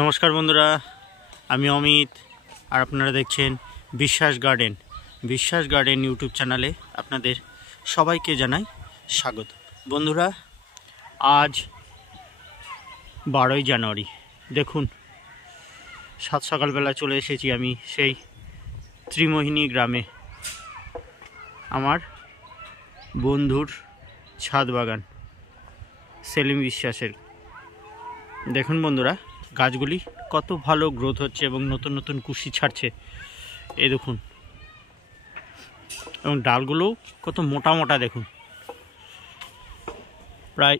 নমস্কার বন্ধুরা, আমি অমিত আর আপনারা দেখছেন বিশ্বাস গার্ডেন ইউটিউব চ্যানেলে আপনাদের সবাইকে জানাই স্বাগত। বন্ধুরা, আজ 12ই জানুয়ারি। দেখুন, সাত সকালবেলা চলে এসেছি আমি সেই ত্রিমোহিনী গ্রামে, আমার বন্ধুর ছাদ বাগান সেলিম বিশ্বাসের। দেখুন বন্ধুরা, গাছগুলি কত ভালো গ্রোথ হচ্ছে এবং নতুন নতুন কুশি ছাড়ছে, এই দেখুন। এবং ডালগুলো কত মোটা মোটা, দেখুন, প্রায়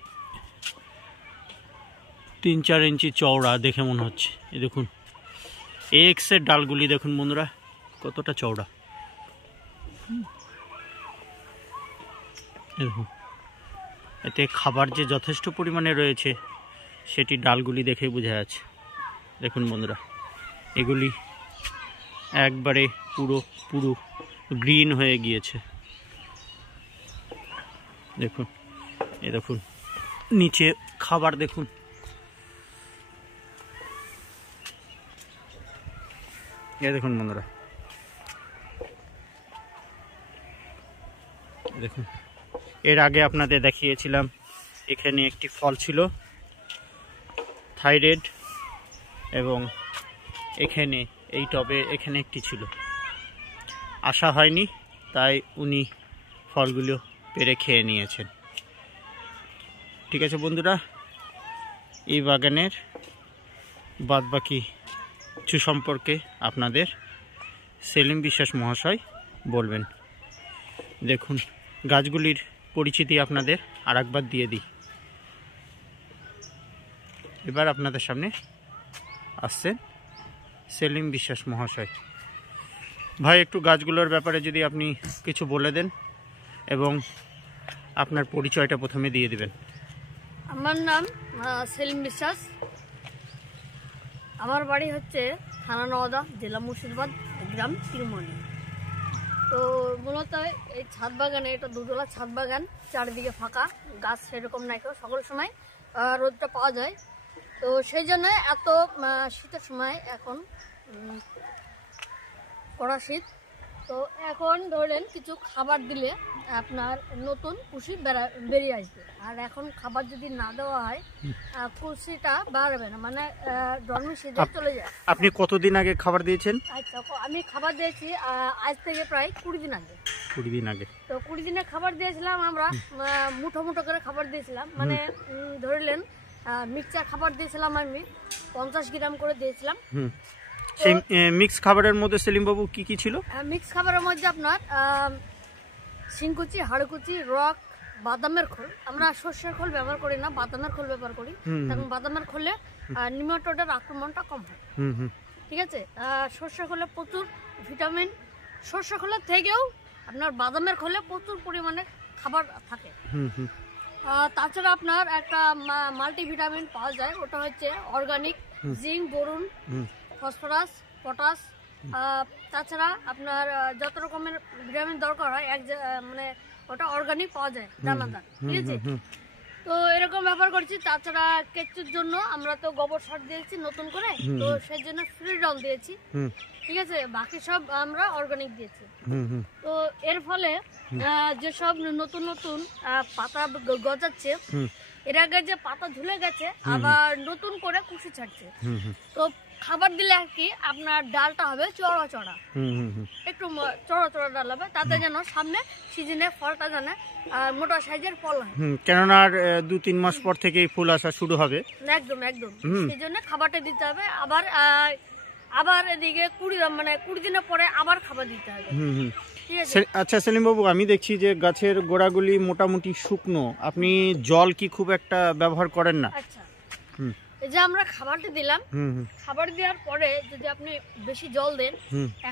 3-4 ইঞ্চি চওড়া দেখে মনে হচ্ছে। এই দেখুন, এক্সের ডালগুলি দেখুন বন্ধুরা কতটা চওড়া। দেখুন, এতে খাবার যে যথেষ্ট পরিমাণে রয়েছে সেটি ডালগুলি দেখে বোঝা যাচ্ছে। দেখুন বন্ধুরা, এগুলি একবারে পুরো গ্রিন হয়ে গিয়েছে। দেখুন, এ দেখুন নিচে খাবার, দেখুন এ দেখুন বন্ধুরা, দেখুন। এর আগে আপনাদের দেখিয়েছিলাম এখানে একটি ফল ছিল থাইরয়েড, এবং এখানে এই টবে এখানে একটি ছিল। আশা হয়নি, তাই উনি ফলগুলো পেরে খেয়ে নিয়েছেন। ঠিক আছে বন্ধুরা, এই বাগানের বাদবাকি কিছু সম্পর্কে আপনাদের সেলিম বিশ্বাস মহাশয় বলবেন। দেখুন, গাছগুলির পরিচিতি আপনাদের আর একবার দিয়ে দিই। এবার আপনাদের সামনে আসছেন সেলিম বিশ্বাস মহাশয়। ভাই, একটু গাছগুলোর ব্যাপারে যদি আপনি কিছু বলে দেন এবং আপনার পরিচয়টা প্রথমে দিয়ে দিবেন। আমার নাম সেলিম বিশ্বাস। আমার বাড়ি হচ্ছে থানা নওদা, জেলা মুর্শিদাবাদ, গ্রাম ত্রিমোহিনী। তো মূলত এই ছাদ বাগানে, এটা দুতলা ছাদ বাগান, চারিদিকে ফাঁকা, গাছ সেরকম নাই, সকল সময় রোদটা পাওয়া যায়। তো সেই জন্য এত শীতের সময় এখন কড়া শীত, তো এখন ধরলেন কিছু খাবার দিলে আপনার নতুন কুশি বেরিয়ে আসবে। আর এখন খাবার যদি না দেওয়া হয় কুশিটা বাড়বে না, মানে জন্মের সিজে চলে যায়। আপনি কতদিন আগে খাবার দিয়েছেন? আচ্ছা, আমি খাবার দিয়েছি আজ থেকে প্রায় 20 দিন আগে। 20 দিন আগে। তো 20 দিনে খাবার দিয়েছিলাম আমরা, মুঠো মুঠো করে খাবার দিয়েছিলাম, মানে ধরলেন মিক্সচার খাবার দিয়েছিলাম আমি 50 গ্রাম করে দিয়েছিলাম। সেই মিক্স খাবারের মধ্যে সেলিম বাবু কি কি ছিল? মিক্স খাবারের মধ্যে আপনার শিংকুচি, হাড়কুচি, রক, বাদামের খোল। আমরা সর্ষের খোল ব্যবহার করি না, বাদামের খোল ব্যবহার করি, কারণ বাদামের খোলে নিমাটোডের আক্রমণটা কম হয়। ঠিক আছে, সর্ষের খোলে প্রচুর ভিটামিন, সর্ষের খোলের থেকেও আপনার বাদামের খোলে প্রচুর পরিমাণে খাবার থাকে। তাছাড়া আপনার একটা মাল্টিভিটামিন পাওয়া যায়, ওটা হচ্ছে organic, zinc, boron, phosphorus, potash. তাছাড়া আপনার যত রকমের ভিটামিন দরকার হয় মানে ওটা অর্গানিক পাওয়া যায়, দানাদার। ঠিক আছে, তো এরকম ব্যবহার করছি। তাছাড়া কেঁচুর জন্য আমরা তো গোবর সার দিয়েছি নতুন করে, তো সেই জন্য ফ্রি ডল দিয়েছি। ঠিক আছে, বাকি সব আমরা অর্গানিক দিয়েছি। তো এর ফলে যেসব নতুন নতুন পাতা গজাচ্ছে, এর আগে যে পাতা ঝুলে গেছে আবার নতুন করে কুশি ছাড়ছে। তো খাবার দিলে আর কি আপনার ডালটা হবে চড়া চড়া, একটু চড়া চড়া ডাল হবে, তাতে যেন সামনে সিজনে ফলটা যেন মোটা সাইজের ফল হয়। কেননা আর 2-3 মাস পর থেকেই ফুল আসা শুরু হবে। একদম একদম, সেই জন্য খাবারটা দিতে হবে। আবার এদিকে 20 দিনের পরে আবার খাবার দিতে হবে। আচ্ছা সেলিম বাবু, আমি দেখছি যে গাছের গোড়াগুলি মোটামুটি শুকনো, আপনি জল কি খুব একটা ব্যবহার করেন না? আচ্ছা, এই যে আমরা খাবারটা দিলাম, খাবার দেওয়ার পরে যদি আপনি বেশি জল দেন,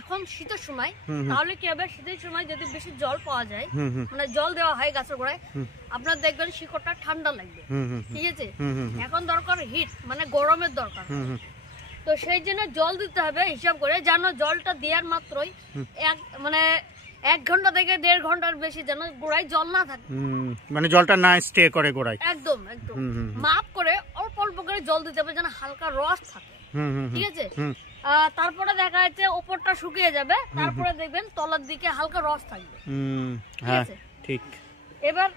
এখন শীতের সময়, তাহলে কি হবে, শীতের সময় যদি বেশি জল পাওয়া যায়, মানে জল দেওয়া হয় গাছের গোড়ায়, আপনার দেখবেন শিকড়টা ঠান্ডা লাগবে। ঠিক আছে, এখন দরকার হিট, মানে গরমের দরকার। তো সেই জন্য জল দিতে হবে হিসাব করে, যেন জলটা দেওয়ার মাত্রই 1 ঘন্টা থেকে 1.5 ঘন্টার বেশি যেন গোড়ায় জল না থাকে, মানে জলটা না স্টে করে গোড়ায়। একদম একদম মাপ করে অল্প অল্প করে জল দিতে হবে যেন হালকা রস থাকে, ঠিক আছে। তারপরে দেখা যাচ্ছে ওপরটা শুকিয়ে যাবে, তারপরে দেখবেন তলার দিকে হালকা রস থাকবে, ঠিক আছে। ঠিক। এবার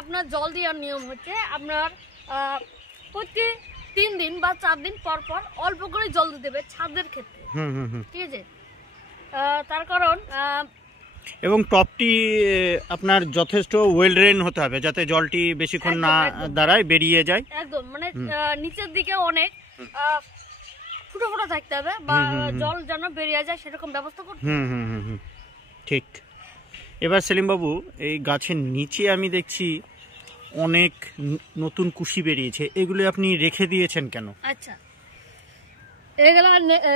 আপনার জল দেওয়ার নিয়ম হচ্ছে আপনার প্রতি 3 দিন বা 4 দিন পর পর অল্প করে জল দিতে হবে ছাদের ক্ষেত্রে, ঠিক আছে। তার কারণ এবং টপটি আপনার যথেষ্ট ওয়েল ড্রেন হতে হবে যাতে জলটি বেশিক্ষণ না দাঁড়ায়, বেরিয়ে যায় একদম। মানে নিচের দিকে অনেক ফুটো ফুটো থাকতে হবে বা জল যেন বেরিয়ে যায় সেরকম ব্যবস্থা করতে হবে। ঠিক। এবার সেলিম বাবু, এই গাছের নিচে আমি দেখছি অনেক নতুন কুশি বেরিয়েছে, এগুলো আপনি রেখে দিয়েছেন কেন? আচ্ছা, এগুলো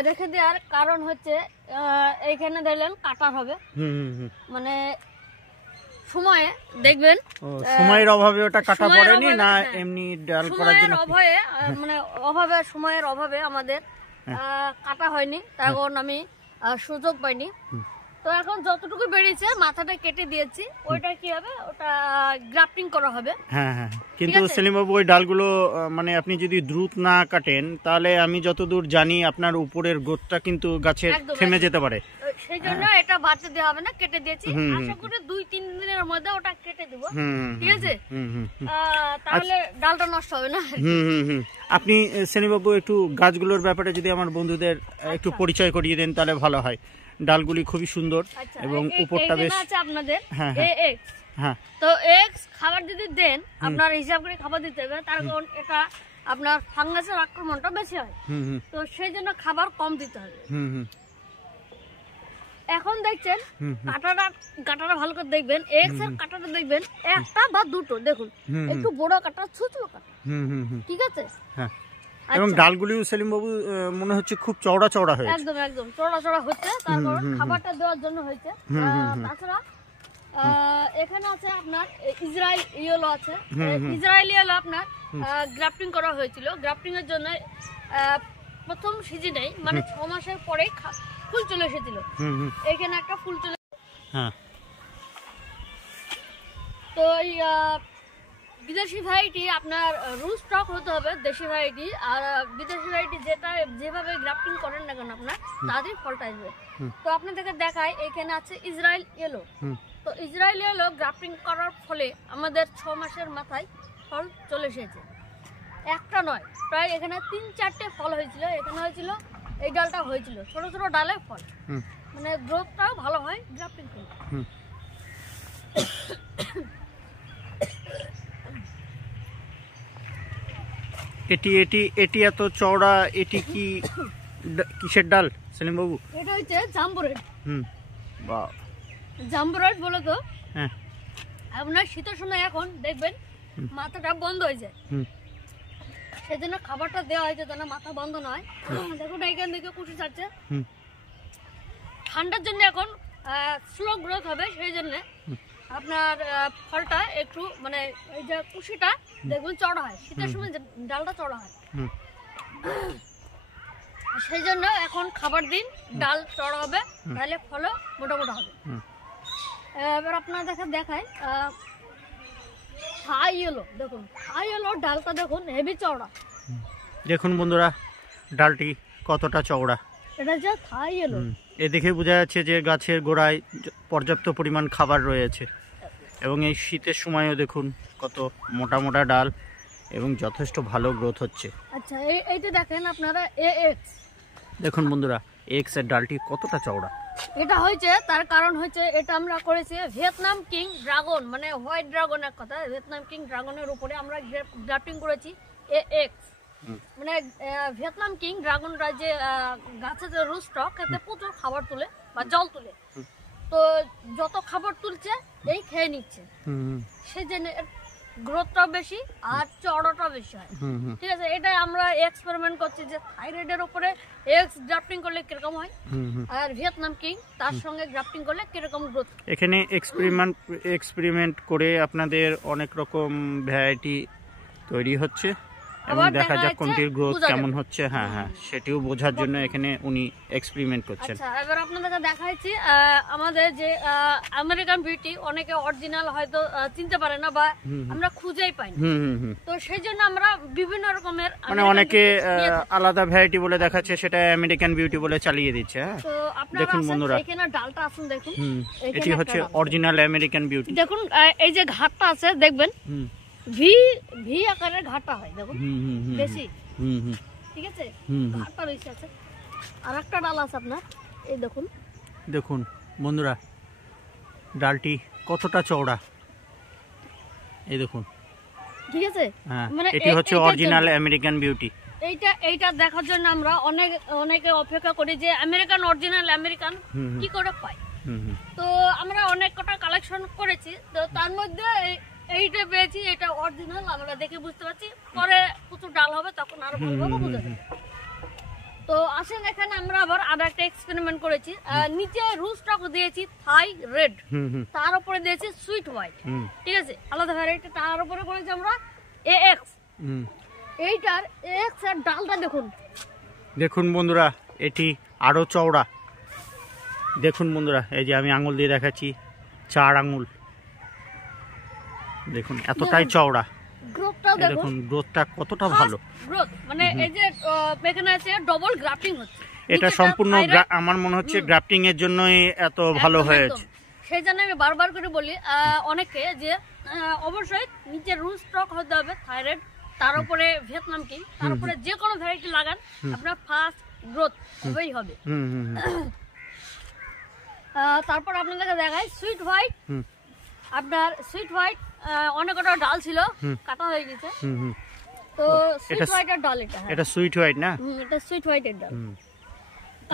রেখে দেওয়ার কারণ হচ্ছে এইখানে দেখলেন কাটা হবে, মানে সময়ে দেখবেন সময়ের অভাবে ওটা কাটা পড়েনি না এমনি ডাল করার জন্য? অভাবে মানে সময়ের অভাবে আমাদের কাটা হয়নি, তখন আমি সুযোগ পাইনি। তো এখন যতটুকু বেরিয়েছে মাথাটা কেটে দিয়েছি, ওইটা কি হবে, ওটা গ্রাফটিং করা হবে। হ্যাঁ হ্যাঁ, কিন্তু সেলিম বাবু ওই ডালগুলো মানে আপনি যদি দ্রুত না কাটেন তাহলে আমি যতদূর জানি আপনার উপরের গোতটা কিন্তু গাছের থেমে যেতে পারে, সেই জন্য এটা বাঁচতে দেওয়া হবে না, কেটে দিয়েছি। আশা করি 2-3 দিনের মধ্যে ওটা কেটে দেব, ঠিক আছে, তাহলে ডালটা নষ্ট হবে না। আপনি সেলিম বাবু একটু গাছগুলোর ব্যাপারে যদি আমার বন্ধুদের একটু পরিচয় করিয়ে দেন তাহলে ভালো হয়। ডালগুলি খুবই সুন্দর এবং উপরটা বেশ আপনাদের এএক্স। হ্যাঁ, তো এক্স খাবার যদি দেন আপনার হিসাব করে খাবার দিতে হবে, তার কারণ এটা আপনার ফাঙ্গাসের আক্রমণটা বেশি হয়, তো সেই জন্য খাবার কম দিতে হবে। এখন দেখছেন কাঁটাটা ভালো করে দেখবেন, এক্স এর কাঁটাটা দেখবেন একটা বা দুটো, দেখুন একটু বড় কাঁটা, ছোট কাঁটা, ঠিক আছে। এবং ডালগুলিও সেলিম বাবু মনে হচ্ছে খুব চওড়া চওড়া হয়েছে। একদম একদম চওড়া চওড়া হচ্ছে, তারপর খাবারটা দেওয়ার জন্য হয়েছে। তাছাড়া এখানে আছে আপনার ইসরায়েল ইয়েলো আছে, ইসরায়েল ইয়েলো আপনার গ্রাফটিং করা হয়েছিল। গ্রাফটিং এর জন্য প্রথম সিজনেই মানে 6 মাসের পরেই ফুল চলে এসেছিল, এখানে একটা ফুল চলে। তো এই বিদেশি ভ্যারাইটি আপনার রুল স্টক হতে হবে, দেশি ভ্যারাইটি। আর বিদেশি ভ্যারাইটি যেটা যেভাবে গ্রাফটিং করেন না কেন আপনার তাড়াতাড়ি ফলটা আসবে। তো আপনাদেরকে দেখাই, এখানে আছে ইসরায়েল ইয়েলো। তো ইসরায়েল ইয়েলো গ্রাফটিং করার ফলে আমাদের 6 মাসের মাথায় ফল চলে এসেছে, একটা নয়, প্রায় এখানে 3-4টে ফল হয়েছিল। এখানে হয়েছিল, এই ডালটা হয়েছিল ছোট ছোট ডালে ফল, মানে গ্রোথটাও ভালো হয় গ্রাফটিং করলে। এটি এত চওড়া, এটি কি কিসের ডাল সেলিম বাবু? এটা হচ্ছে জাম্বো রেড। বাহ, জাম্বো রেড বলে তো। আপনার শীতের সময় এখন দেখবেন মাথাটা বন্ধ হয়ে যায়, সেজন্য খাবারটা দেওয়া হয়েছে যেন মাথা বন্ধ নয়। দেখুন এইখান থেকে কুশি ছাড়ছে, ঠান্ডার জন্য এখন স্লো গ্রোথ হবে, সেই জন্য আপনার ফলটা একটু মানে এই যে কুশিটা দেখুন চড়া হয়, শীতের সময় ডালটা চড়া হয়, সেই জন্য এখন খাবার দিন ডাল চড়া হবে, তাহলে ফলও মোটা মোটা হবে। এবার আপনাদেরকে দেখাই থাই ইয়েলো, দেখুন থাই ইয়েলো ডালটা দেখুন হেভি চওড়া। দেখুন বন্ধুরা ডালটি কতটা চওড়া, এটা যে থাই ইয়েলো, এ দেখে বোঝা যাচ্ছে যে গাছের গোড়ায় পর্যাপ্ত পরিমাণ খাবার রয়েছে। এবং এই শীতের সময়ও দেখুন কত মোটা মোটা ডাল এবং যথেষ্ট ভালো গ্রোথ হচ্ছে। আচ্ছা, এইটা দেখেন আপনারা এএক্স, দেখুন বন্ধুরা এক্স এর ডালটি কতটা চওড়া। এটা হয়েছে তার কারণ হচ্ছে এটা আমরা করেছি ভিয়েতনাম কিং ড্রাগন, মানে হোয়াইট ড্রাগন, এক কথা ভিয়েতনাম কিং ড্রাগনের উপরে আমরা গ্রাফটিং করেছি এএক্স। মানে ভিয়েতনাম কিং ড্রাগনরা যে গাছের যে রুট স্টক, এতে প্রচুর খাবার তুলে বা জল তুলে, তো যত খাবার তুলছে এই খেয়ে নিচ্ছে, সেই জন্য গ্রোথটাও বেশি আর চড়াটাও বেশি হয়, ঠিক আছে। এটাই আমরা এক্সপেরিমেন্ট করছি যে থাইরয়েডের উপরে এক্স গ্রাফটিং করলে কিরকম হয় আর ভিয়েতনাম কিং তার সঙ্গে গ্রাফটিং করলে কিরকম গ্রোথ। এখানে এক্সপেরিমেন্ট করে আপনাদের অনেক রকম ভ্যারাইটি তৈরি হচ্ছে এবং আবার দেখা যাক যাচ্ছে কোনটির গ্রোথ বোঝা কেমন যাবে। হচ্ছে। হ্যাঁ হ্যাঁ, সেটিও বোঝার জন্য এখানে উনি এক্সপেরিমেন্ট করছেন। আচ্ছা, এবার আপনাদেরকে দেখাচ্ছি আমাদের যে আমেরিকান বিউটি অনেকে অরিজিনাল হয়তো চিনতে পারে না বা আমরা খুঁজেই পাই না। তো সেই জন্য আমরা বিভিন্ন রকমের মানে অনেকে আলাদা ভ্যারাইটি বলে দেখাচ্ছে, সেটা আমেরিকান বিউটি বলে চালিয়ে দিচ্ছে। হ্যাঁ, তো আপনারা দেখুন বন্ধুরা, এখানে ডালটা আসুন দেখুন, এটি হচ্ছে অরিজিনাল আমেরিকান বিউটি। দেখুন এই যে ঘাটটা আছে দেখবেন ভি ভি আকারের ঘাটটা হয়, দেখুন বেশি, ঠিক আছে, ঘাটটা বেশি আছে। আর একটা ডাল আছে আপনার, এই দেখুন দেখুন বন্ধুরা, ডালটি কতটা চওড়া, এই দেখুন। ঠিক আছে, হ্যাঁ, মানে এটি হচ্ছে অরিজিনাল আমেরিকান বিউটি। এইটা দেখার জন্য আমরা অনেকে অপেক্ষা করি যে আমেরিকান অরিজিনাল আমেরিকান কি করে পাই। তো আমরা অনেক কটা কালেকশন করেছি, তো তার মধ্যে এইটা পেয়েছি, এটা অরিজিনাল আমরা দেখে বুঝতে পারছি। পরে প্রচুর ডাল হবে তখন আরো ভালোভাবে বোঝা যাবে। তো আসেন, এখানে আমরা আবার একটা এক্সপেরিমেন্ট করেছি। নিচে রুস্টক দিয়েছি থাই রেড, তার উপরে দিয়েছি সুইট হোয়াইট, ঠিক আছে, আলাদা ভ্যারাইটি। তার উপরে করেছি আমরা এএক্স। এইটার এএক্স এর ডালটা দেখুন, দেখুন বন্ধুরা, এটি আরো চওড়া। দেখুন বন্ধুরা, এই যে আমি আঙুল দিয়ে দেখাচ্ছি, 4 আঙুল, দেখুন এতটাই চওড়া। গ্রোথটাও দেখুন গ্রোথটা কতটা ভালো। গ্রোথ মানে এই যে এখানে আছে ডবল গ্রাফটিং হচ্ছে, এটা সম্পূর্ণ আমার মনে হচ্ছে গ্রাফটিং এর জন্যই এত ভালো হয়েছে। সেই জন্য আমি বারবার করে বলি অনেকে যে অবশ্যই নিচে রুট স্টক হতে হবে থাইরয়েড, তার উপরে ভিয়েতনাম কিং, তার উপরে যে কোনো ভ্যারাইটি লাগান আপনার ফাস্ট গ্রোথ হবেই হবে। তারপর আপনাদেরকে দেখাই সুইট হোয়াইট। আপনার সুইট হোয়াইট অনেকটা ডাল ছিল, কাটা হয়ে গেছে। তো সুইট হোয়াইটের ডাল এটা সুইট হোয়াইট না, এটা সুইট হোয়াইটের ডাল।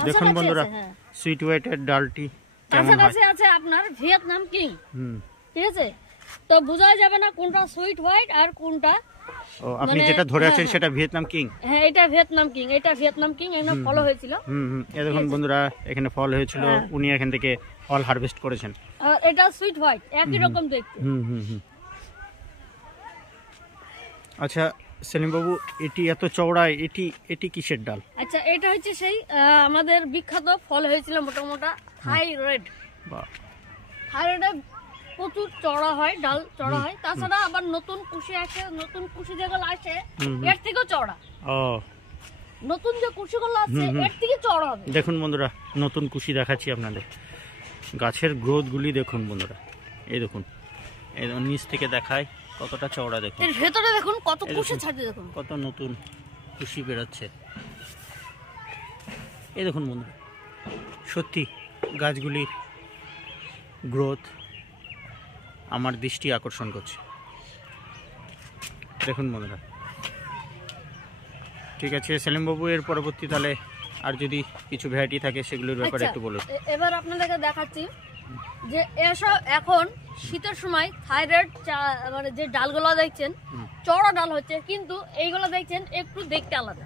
দেখুন বন্ধুরা, সুইট হোয়াইটের ডালটি কেমন হয়। আছে আপনার ভিয়েতনাম কিং, ঠিক আছে। তো বোঝা যাবে না কোনটা সুইট হোয়াইট আর কোনটা, আপনি যেটা ধরে আছেন সেটা ভিয়েতনাম কিং। হ্যাঁ, এটা ভিয়েতনাম কিং, এটা ভিয়েতনাম কিং। এখানে ফল হয়েছিল। এই দেখুন বন্ধুরা, এখানে ফল হয়েছিল, উনি এখান থেকে ফল হারভেস্ট করেছেন। এটা সুইট হোয়াইট, একই রকম দেখতে। আচ্ছা সেলিম বাবু, এটি এত চওড়া, এটি কিসের ডাল? আচ্ছা, এটা হচ্ছে সেই আমাদের বিখ্যাত ফল হয়েছিল মোটা মোটা থাইরয়েড। থাইরয়েডে প্রচুর চড়া হয়, ডাল চড়া হয়। তাছাড়া আবার নতুন কুশি আসে, নতুন কুশি যেগুলো আসে এর থেকেও চড়া। নতুন যে কুশিগুলো আছে এর থেকে চড়া হবে। দেখুন বন্ধুরা, নতুন কুশি দেখাচ্ছি আপনাদের, গাছের গ্রোথ গুলি দেখুন বন্ধুরা, এই দেখুন, এই নিচ থেকে দেখায় কতটা চওড়া। দেখুন এর ভেতরে দেখুন কত কুশি ছাড়ছে, দেখুন কত নতুন কুশি বেরোচ্ছে। এই দেখুন বন্ধুরা, সত্যি গাছগুলির গ্রোথ আমার দৃষ্টি আকর্ষণ করছে। দেখুন বন্ধুরা, ঠিক আছে সেলিম বাবু, এর পরবর্তী তাহলে আর যদি কিছু ভ্যারাইটি থাকে সেগুলোর ব্যাপারে একটু বলুন। এবার আপনাদেরকে দেখাচ্ছি যে এসব এখন শীতের সময় থাইরয়েড মানে যে ডালগুলো দেখছেন চড়া ডাল হচ্ছে, কিন্তু এইগুলো দেখছেন একটু দেখতে আলাদা।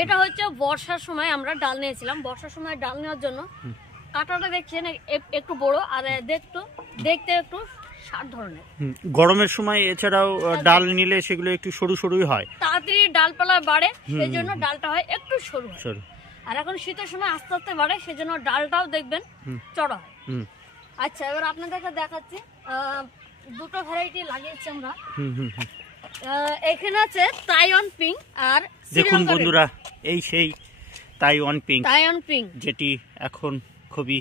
এটা হচ্ছে বর্ষার সময় আমরা ডাল নিয়েছিলাম। বর্ষার সময় ডাল নেওয়ার জন্য কাঁটাটা দেখছেন একটু বড়, আর দেখতে একটু সাত ধরনের। গরমের সময় এছাড়াও ডাল নিলে সেগুলো একটু সরু সরুই হয়, তাড়াতাড়ি ডালপালা বাড়ে, সেই জন্য ডালটা হয় একটু সরু। আর এখন শীতের সময় আস্তে আস্তে বাড়ে, সেই জন্য ডালটাও দেখবেন চড়া হয়। আচ্ছা, এবার আপনাদেরকে দেখাচ্ছি দুটো ভ্যারাইটি লাগিয়েছি আমরা। এখানে আছে তাইওয়ান পিঙ্ক আর দেখুন বন্ধুরা, এই সেই তাইওয়ান পিঙ্ক, যেটি এখন খুবই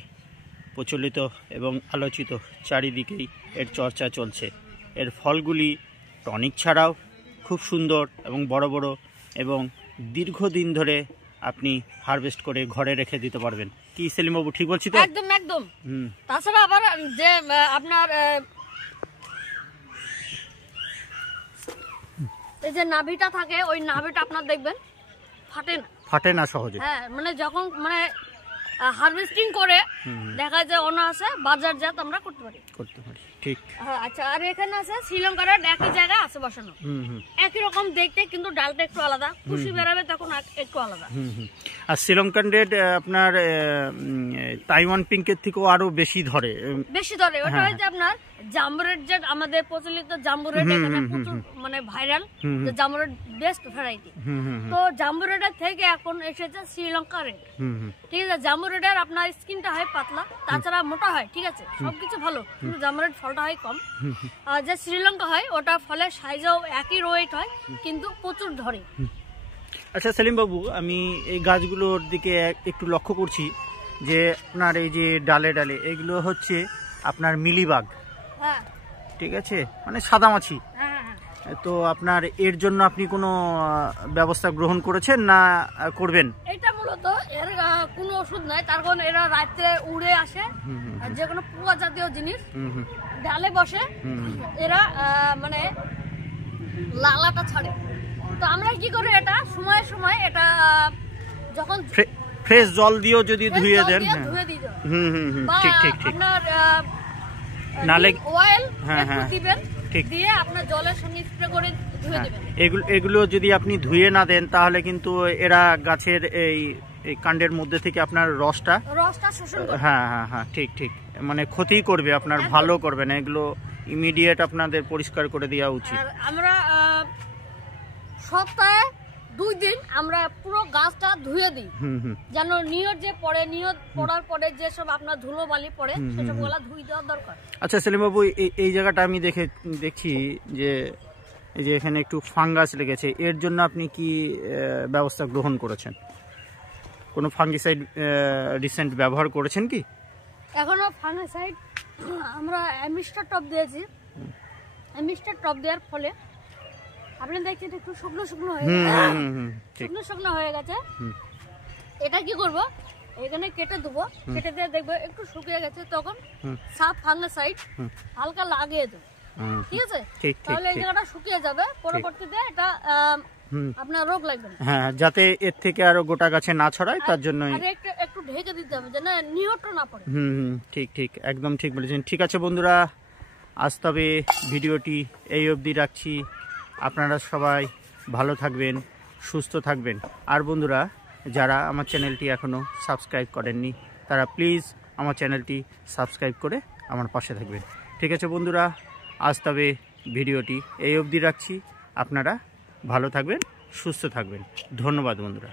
প্রচলিত এবং আলোচিত, চারিদিকেই এর চর্চা চলছে। এর ফলগুলি টনিক ছাড়াও খুব সুন্দর এবং বড় বড়, এবং দীর্ঘদিন ধরে আপনি হারভেস্ট করে ঘরে রেখে দিতে পারবেন। কি সেলিম বাবু, ঠিক বলছি তো? একদম একদম। তাছাড়া আবার যে আপনার এই যে নাভিটা থাকে, ওই নাভিটা আপনার দেখবেন ফাটে না সহজে। হ্যাঁ, মানে যখন মানে হারভেস্টিং করে দেখা যায় অনায়াসে বাজারজাত আমরা করতে পারি। ঠিক। আচ্ছা, আর এখানে আছে শ্রীলঙ্কার একই জায়গায় আছে বসানো, একই রকম দেখতে, কিন্তু ডালটা একটু আলাদা, খুশি বেরাবে তখন একটু আলাদা। আর শ্রীলঙ্কান রেড আপনার তাইওয়ান পিঙ্কের থেকেও আরো বেশি ধরে। ওটা হচ্ছে আপনার জাম্বুরেট যে আমাদের প্রচলিত জাম্বুরেট এখানে প্রচুর মানে ভাইরাল, যে জাম্বুরেট বেস্ট ভ্যারাইটি। তো জাম্বুরেটের থেকে এখন এসেছে শ্রীলঙ্কা রেড। ঠিক আছে, জাম্বুরেটের আপনার স্কিনটা হয় পাতলা, তাছাড়া মোটা হয়, ঠিক আছে, সবকিছু ভালো, কিন্তু জাম্বুরেট ফলটা হয় কম। আর যে শ্রীলঙ্কা হয় ওটা ফলের সাইজও একই ওয়েট হয়, কিন্তু প্রচুর ধরে। আচ্ছা সেলিম বাবু, আমি এই গাছগুলোর দিকে একটু লক্ষ্য করছি যে আপনার এই যে ডালে ডালে এগুলো হচ্ছে আপনার মিলিবাগ, হ্যাঁ ঠিক আছে, মানে সাদামাছি। হ্যাঁ, তো আপনার এর জন্য আপনি কোনো ব্যবস্থা গ্রহণ করেছেন না করবেন? এটা মূলত এর কোনো ওষুধ নাই, তার কারণ এরা রাত্রে উড়ে আসে, যে কোনো পোকা জাতীয় জিনিস ডালে বসে, এরা মানে লালাটা ছাড়ে। তো আমরা কি করি, এটা সময়ে সময়ে এটা যখন ফ্রেশ জল দিয়েও যদি ধুয়ে দেন, ধুয়ে দিতে হয়, ঠিক ঠিক ঠিক, আপনার নালে অয়েল হ্যাঁ দিবেন, দিয়ে আপনার জলের সঙ্গে স্প্রে করে ধুয়ে দিবেন। এগুলো যদি আপনি ধুয়ে না দেন তাহলে কিন্তু এরা গাছের এই কাণ্ডের মধ্যে থেকে আপনার রসটা শোষণ করে। হ্যাঁ হ্যাঁ হ্যাঁ, ঠিক ঠিক, মানে ক্ষতি করবে, আপনার ভালো করবে না। এগুলো ইমিডিয়েট আপনাদের পরিষ্কার করে দেওয়া উচিত। আর আমরা সপ্তাহে 2 দিন আমরা পুরো গাছটা ধুয়ে দিই, যেন নিয়ত যে পড়ে, নিয়ত পড়ার পরে যেসব আপনার ধুলো বালি পড়ে সেসব গুলা ধুই দেওয়া দরকার। আচ্ছা সেলিম বাবু, এই জায়গাটা আমি দেখছি যে এই যে এখানে একটু ফাঙ্গাস লেগেছে, এর জন্য আপনি কি ব্যবস্থা গ্রহণ করেছেন? কোনো ফাঙ্গিসাইড রিসেন্ট ব্যবহার করেছেন কি? এখনো ফাঙ্গিসাইড আমরা অ্যামিস্টার টপ দিয়েছি। অ্যামিস্টার টপ দেওয়ার ফলে আপনি দেখছেন একটু শুকনো শুকনো হয়ে গেছে, শুকনো হয়ে গেছে। এটা কি করব, এখানে কেটে দেবো, কেটে দিয়ে দেখবো একটু শুকিয়ে গেছে, তখন সাফ ফাঙ্গিসাইড হালকা লাগিয়ে দেবো, ঠিক আছে, তাহলে এই জায়গাটা শুকিয়ে যাবে, পরবর্তীতে এটা আপনার রোগ লাগবে না। হ্যাঁ, যাতে এর থেকে আরো গোটা গাছে না ছড়ায় তার জন্যই একটু ঢেকে দিতে হবে, যেন নিয়ন্ত্রণ না পড়ে। ঠিক ঠিক, একদম ঠিক বলেছেন। ঠিক আছে বন্ধুরা, আজ তবে ভিডিওটি এই অবধি রাখছি। আপনারা সবাই ভালো থাকবেন, সুস্থ থাকবেন। আর বন্ধুরা, যারা আমার চ্যানেলটি এখনও সাবস্ক্রাইব করেননি তারা প্লিজ আমার চ্যানেলটি সাবস্ক্রাইব করে আমার পাশে থাকবেন। ঠিক আছে বন্ধুরা, আজ তবে ভিডিওটি এই অবধি রাখছি। আপনারা ভালো থাকবেন, সুস্থ থাকবেন। ধন্যবাদ বন্ধুরা।